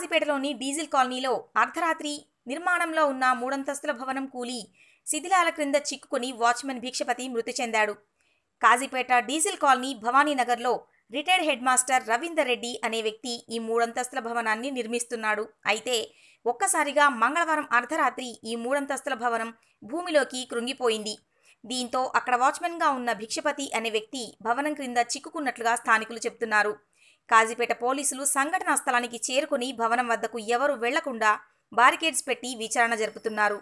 కాజీపేటలోని diesel కాలనీలో అర్ధరాత్రి నిర్మాణంలో ఉన్న 3 అంతస్తుల భవనం కూలి శిథిలాల క్రింద చిక్కుకుని వాచ్మెన్ భిక్షపతి మృతి చెందాడు. కాజీపేట డీజిల్ కాలనీ భవానీనగర్లో retired head master Ravinder Reddy అనే వ్యక్తి ఈ 3 అంతస్తుల భవనాన్ని నిర్మిస్తున్నాడు. అయితే ఒక్కసారిగా మంగళవారం అర్ధరాత్రి ఈ 3 అంతస్తుల భవనం భూమిలోకి కృంగిపోయింది. దీంతో అక్కడ వాచ్మెన్గా ఉన్న భిక్షపతి అనే వ్యక్తి భవనం క్రింద చిక్కుకున్నట్లుగా స్థానికులు చెబుతున్నారు. కాజీపేట పోలీసులు సంఘటనా స్థలానికి చేరుకుని భవనం వద్దకు ఎవరూ వెళ్లకుండా బారికేడ్స్ పెట్టి విచారణ జరుపుతున్నారు.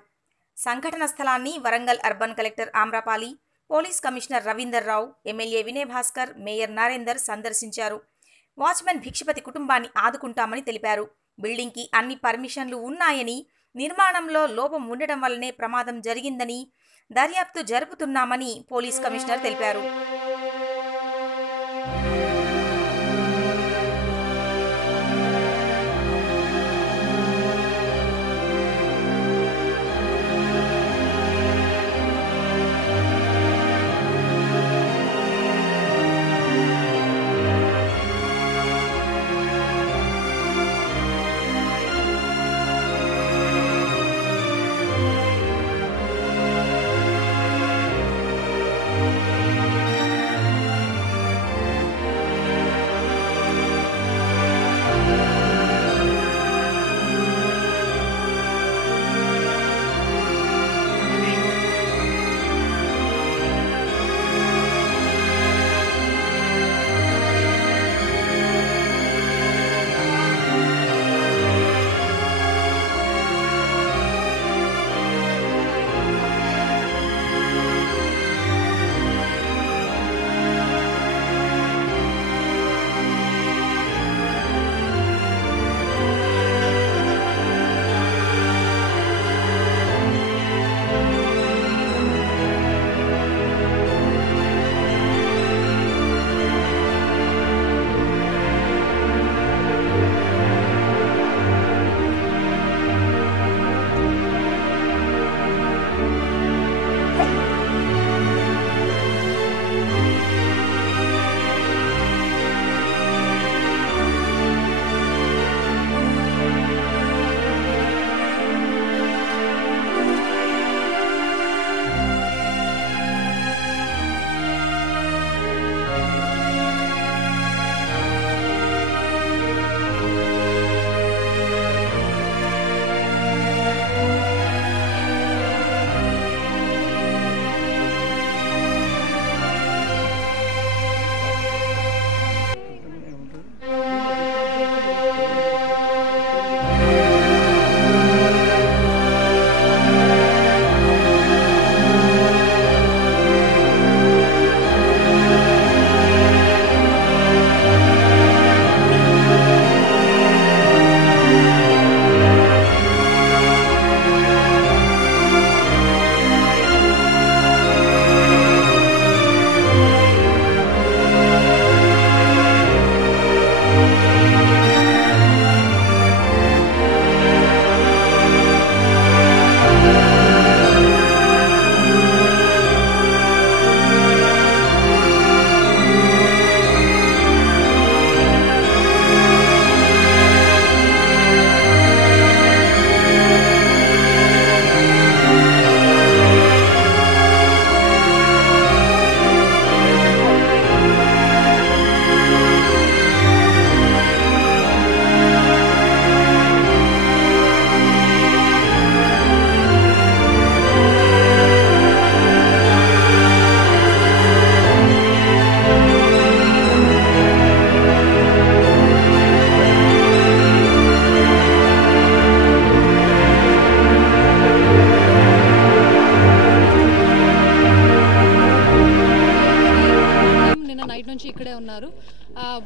సంఘటన స్థలాన్ని Warangal urban collector Amrapali, police commissioner Ravinder Rao, MLA Vinay Bhaskar, mayor Narender సందర్శించారు. వాచ్మెన్ భిక్షపతి కుటుంబాన్ని ఆదుకుంటామని తెలిపారు. బిల్డింగ్కి అన్ని పర్మిషన్లు ఉన్నాయని, నిర్మాణంలో లోపం ఉండడం వల్లనే ప్రమాదం జరిగిందని దర్యాప్తు జరుపుతున్నామని పోలీస్ కమిషనర్ తెలిపారు.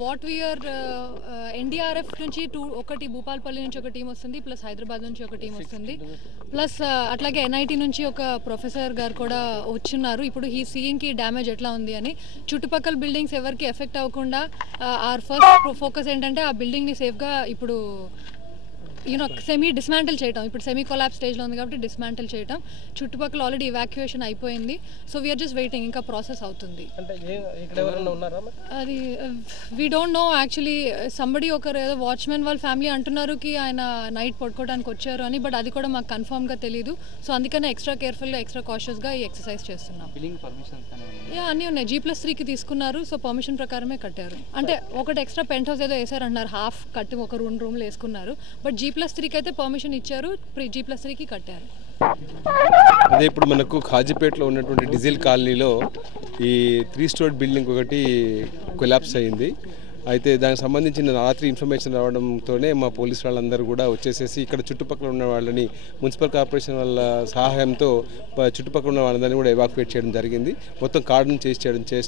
వాట్ వీఆర్ ఎన్డీఆర్ఎఫ్ నుంచి ఒకటి భూపాల్పల్లి నుంచి ఒక టీం వస్తుంది, ప్లస్ హైదరాబాద్ నుంచి ఒక టీం వస్తుంది, ప్లస్ అట్లాగే ఎన్ఐటి నుంచి ఒక ప్రొఫెసర్ గారు కూడా వచ్చున్నారు. ఇప్పుడు ఈ సీయింగ్కి డ్యామేజ్ ఎట్లా ఉంది అని, చుట్టుపక్కల బిల్డింగ్స్ ఎవరికి ఎఫెక్ట్ అవ్వకుండా ఆర్ ఫస్ట్ ఫోకస్ ఏంటంటే ఆ బిల్డింగ్ని సేఫ్గా ఇప్పుడు యూనో సెమీ డిస్మాంటిల్ చేయటం. ఇప్పుడు సెమీ కొలాప్స్ స్టేజ్లో ఉంది కాబట్టి డిస్మాంటిల్ చేయటం. చుట్టుపక్కల ఆల్రెడీ ఇవాక్యుయేషన్ అయిపోయింది. సో వీఆర్ జస్ట్ వెయిటింగ్, ఇంకా ప్రాసెస్ అవుతుంది. అది we don't know actually. Somebody ఒకరు ఏదో వాచ్మెన్ వాళ్ళ ఫ్యామిలీ అంటున్నారు కి ఆయన నైట్ పడుకోవడానికి వచ్చారు అని, బట్ అది కూడా మాకు కన్ఫర్మ్గా తెలియదు. సో అందుకనే ఎక్స్ట్రా కేర్ఫుల్గా ఎక్స్ట్రా కాషియస్గా ఈ ఎక్సర్సైజ్ చేస్తున్నాం. అన్నీ ఉన్నాయి. G+3కి తీసుకున్నారు. సో పర్మిషన్ ప్రకారమే కట్టారు. అంటే ఒకటి ఎక్స్ట్రా పెంట్ హౌస్ ఏదో వేసారు అంటున్నారు, హాఫ్ కట్టి ఒక రూమ్లో వేసుకున్నారు. బట్ G+3కి అయితే పర్మిషన్ ఇచ్చారు, G+3కి కట్టారు. అదే ఇప్పుడు మనకు ఖాజీపేటలో ఉన్నటువంటి డీజిల్ కాలనీలో ఈ 3 స్టోరీ బిల్డింగ్ ఒకటి కొలాప్స్ అయింది. అయితే దానికి సంబంధించిన రాత్రి ఇన్ఫర్మేషన్ రావడంతోనే మా పోలీస్ వాళ్ళందరూ కూడా వచ్చేసేసి ఇక్కడ చుట్టుపక్కల ఉన్న వాళ్ళని మున్సిపల్ కార్పొరేషన్ వాళ్ళ సహాయంతో చుట్టుపక్కల ఉన్న వాళ్ళందరినీ కూడా ఎవాక్యుయేట్ చేయడం జరిగింది. మొత్తం కార్డన్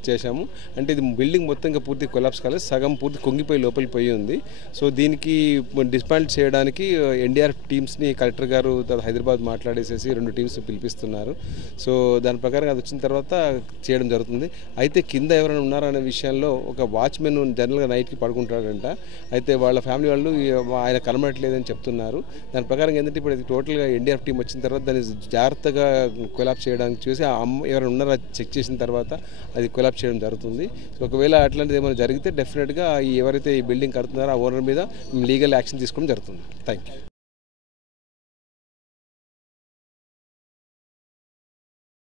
చేసాము. అంటే ఇది బిల్డింగ్ మొత్తం ఇంకా పూర్తి కొలాప్స్ కాలేదు, సగం పూర్తి కుంగిపోయి లోపలికి పోయి ఉంది. సో దీనికి డిస్మాంటిల్ చేయడానికి ఎన్డీఆర్ఎఫ్ టీమ్స్ని కలెక్టర్ గారు హైదరాబాద్ మాట్లాడేసేసి 2 టీమ్స్ పిలిపిస్తున్నారు. సో దాని ప్రకారం అది వచ్చిన తర్వాత చేయడం జరుగుతుంది. అయితే కింద ఎవరైనా ఉన్నారనే విషయంలో ఒక వాచ్మెన్ జనరల్గా నైట్కి పడుకుంటాడంట. అయితే వాళ్ళ ఫ్యామిలీ వాళ్ళు ఆయన కనబడట్లేదని చెప్తున్నారు. దాని ప్రకారం ఏంటంటే ఇప్పుడు అది టోటల్గా ఎన్డీఆర్ఎఫ్ టీం వచ్చిన తర్వాత దాన్ని జాగ్రత్తగా కొలాప్స్ చేయడానికి చూసి ఆ ఎవరైనా ఉన్నారో చెక్ చేసిన తర్వాత అది కొలాప్స్ చేయడం జరుగుతుంది. ఒకవేళ అట్లాంటిది ఏమైనా జరిగితే డెఫినెట్గా ఎవరైతే ఈ బిల్డింగ్ కడుతున్నారో ఆ ఓనర్ మీద లీగల్ యాక్షన్ తీసుకోవడం జరుగుతుంది. Thank you.